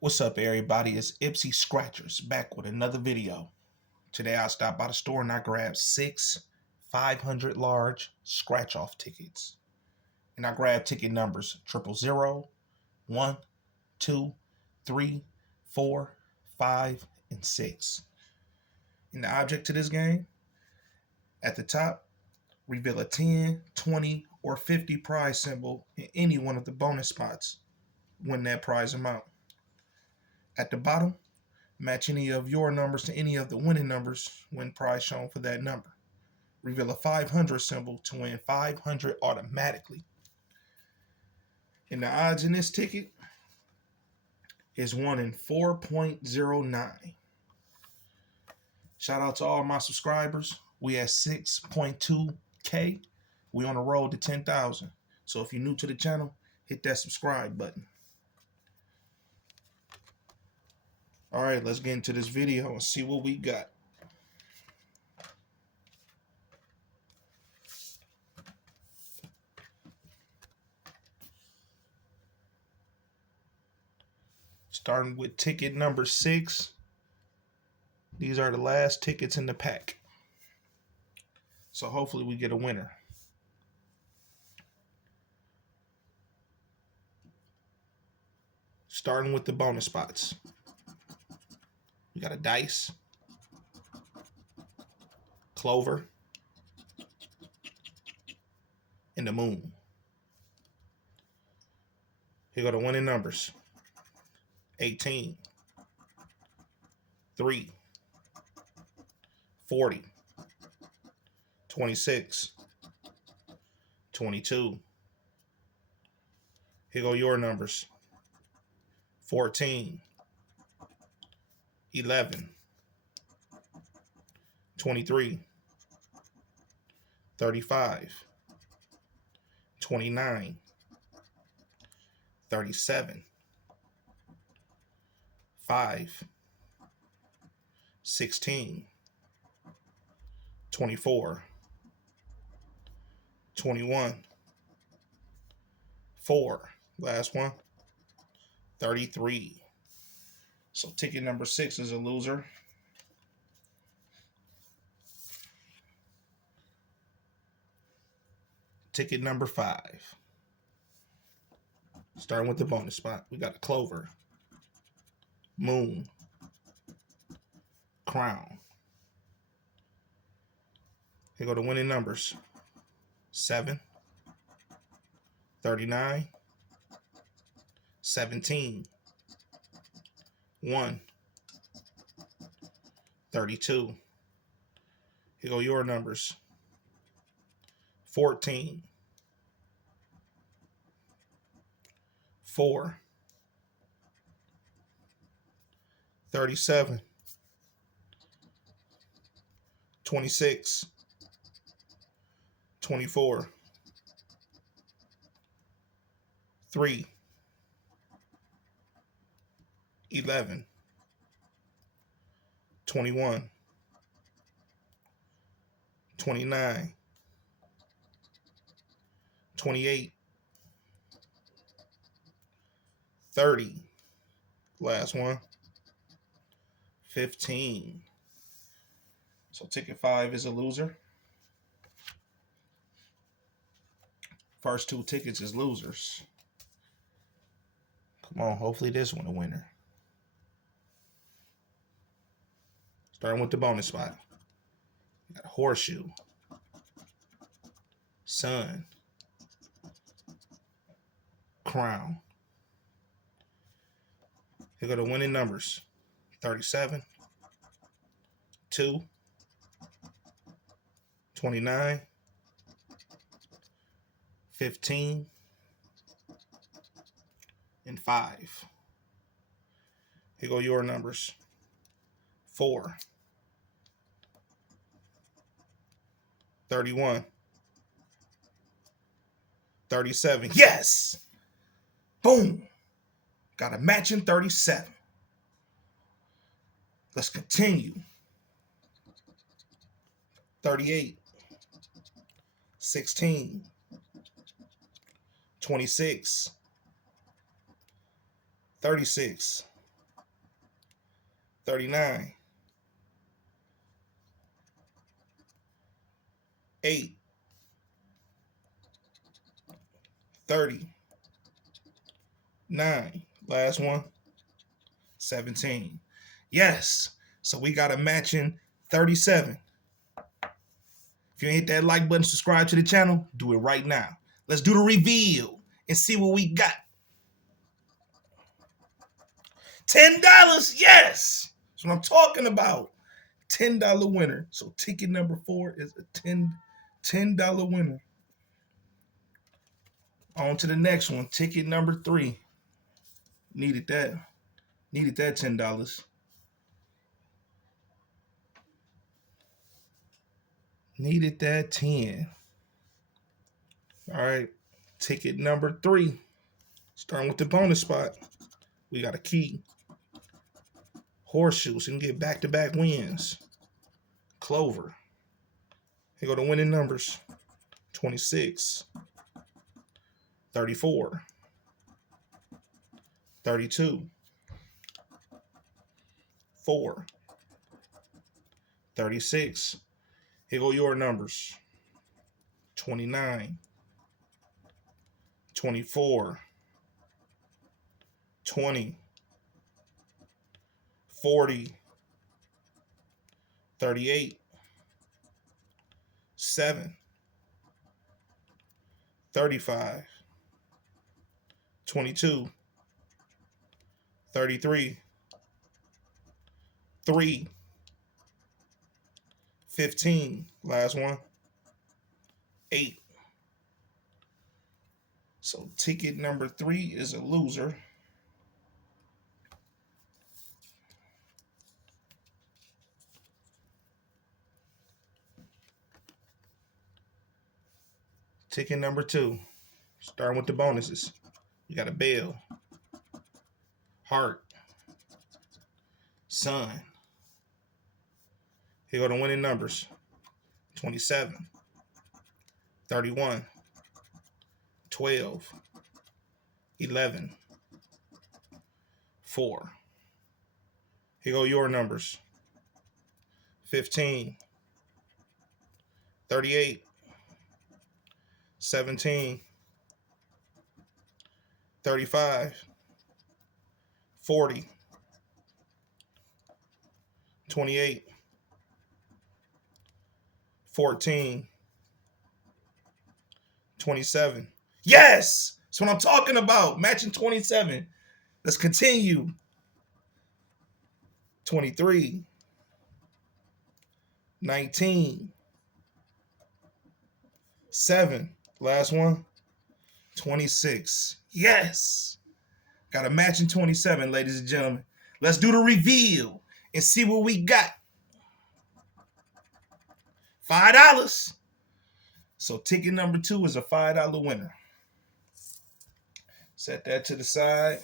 What's up, everybody? It's Ipsy Scratchers back with another video. Today I stopped by the store and I grabbed 6 500 large scratch off tickets. And I grabbed ticket numbers 000, 1, 2, 3, 4, 5, and 6. And the object to this game, at the top, reveal a 10, 20, or 50 prize symbol in any one of the bonus spots. Win that prize amount. At the bottom, match any of your numbers to any of the winning numbers when prize shown for that number. Reveal a 500 symbol to win 500 automatically. And the odds in this ticket is 1 in 4.09. Shout out to all my subscribers. We at 6.2K. We on the road to 10,000. So if you're new to the channel, hit that subscribe button. All right, let's get into this video and see what we got. Starting with ticket number 6. These are the last tickets in the pack. So hopefully we get a winner. Starting with the bonus spots. We got a dice, clover, and the moon. Here go the winning numbers. 18, 3, 40, 26, 22. Here go your numbers. 14, 11, 23, 35, 29, 37, 5, 16, 24, 21, 4, last one, 33. So ticket number 6 is a loser. Ticket number 5. Starting with the bonus spot, we got a clover, moon, crown. Here go the winning numbers. 7, 39, 17, 1, 32. Here go your numbers. 14, 4, 37, 26, 24, 3, 11, 21, 29, 28, 30, last one, 15. So ticket 5 is a loser. First 2 tickets is losers. Come on, hopefully this one a winner. Starting with the bonus spot. We got a horseshoe, sun, crown. Here go the winning numbers. 37, 2, 29, 15, and 5. Here go your numbers. 4, 31, 37. Yes! Boom! Got a matching 37. Let's continue. 38, 16, 26, 36, 39, 8, 30, 9. Last one, 17. Yes. So we got a matching 37. If you ain't hit that like button, subscribe to the channel, do it right now. Let's do the reveal and see what we got. $10. Yes. That's what I'm talking about. $10 winner. So ticket number 4 is a $10 winner. On to the next one. Ticket number 3. Needed that $10. Needed that 10. All right. Ticket number 3. Starting with the bonus spot. We got a key. Horseshoe, so you can get back-to-back wins. Clover. Here go the winning numbers. 26, 34, 32, 4, 36. Here go your numbers. 29, 24, 20, 40, 38, 7, 35, 22, 33, 3, 15. Last one, 8. So ticket number 3 is a loser. Ticket number 2, starting with the bonuses. You got a bell, heart, sun. Here go the winning numbers. 27, 31, 12, 11, 4. Here go your numbers. 15, 38, 17, 35, 40, 28, 14, 27. Yes! That's what I'm talking about. Matching 27. Let's continue. 23, 19, 7. Last one, 26. Yes! Got a matching 27, ladies and gentlemen. Let's do the reveal and see what we got. $5. So ticket number 2 is a $5 winner. Set that to the side.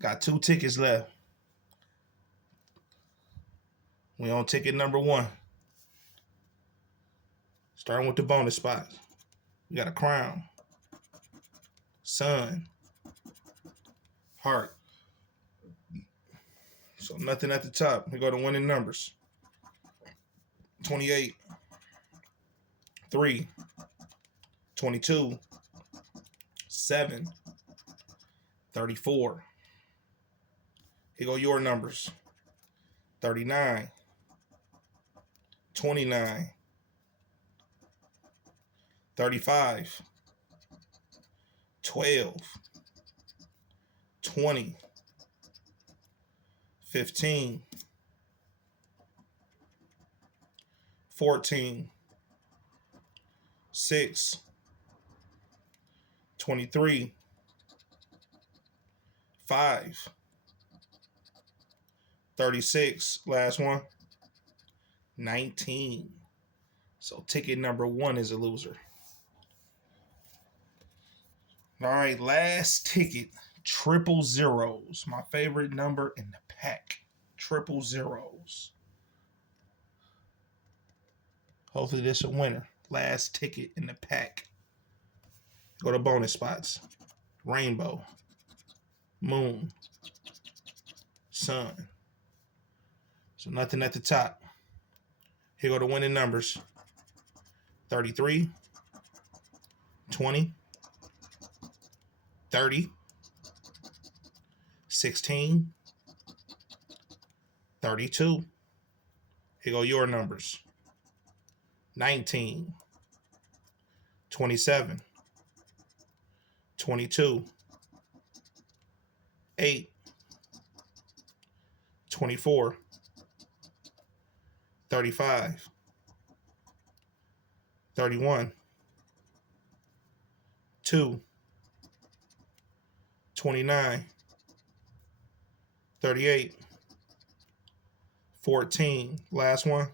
Got 2 tickets left. We on ticket number 1. Starting with the bonus spot. We got a crown, sun, heart. So nothing at the top. We go to winning numbers. 28, 3, 22, 7, 34. Here go your numbers. 39, 29, 35, 12, 20, 15, 14, 6, 23, 5, 36. Last one, 19. So ticket number 1 is a loser. All right, last ticket, triple zeros. My favorite number in the pack, triple zeros. Hopefully this is a winner. Last ticket in the pack. Go to bonus spots. Rainbow, moon, sun. So nothing at the top. Here go the winning numbers. 33, 20, 30, 16, 32. Here go your numbers. 19, 27, 22, 8, 24, 35, 31, 2, 29, 38, 14. Last one.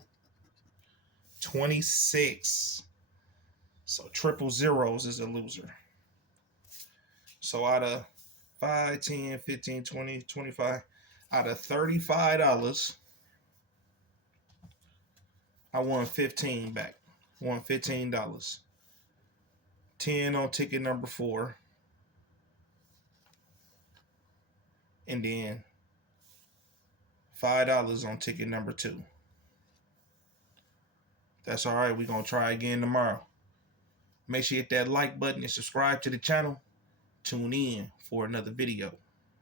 26. So triple zeros is a loser. So out of 5, 10, 15, 20, 25, out of $35, I won 15 back. Won $15. 10 on ticket number 4. And then $5 on ticket number 2. That's all right. We're going to try again tomorrow. Make sure you hit that like button and subscribe to the channel. Tune in for another video.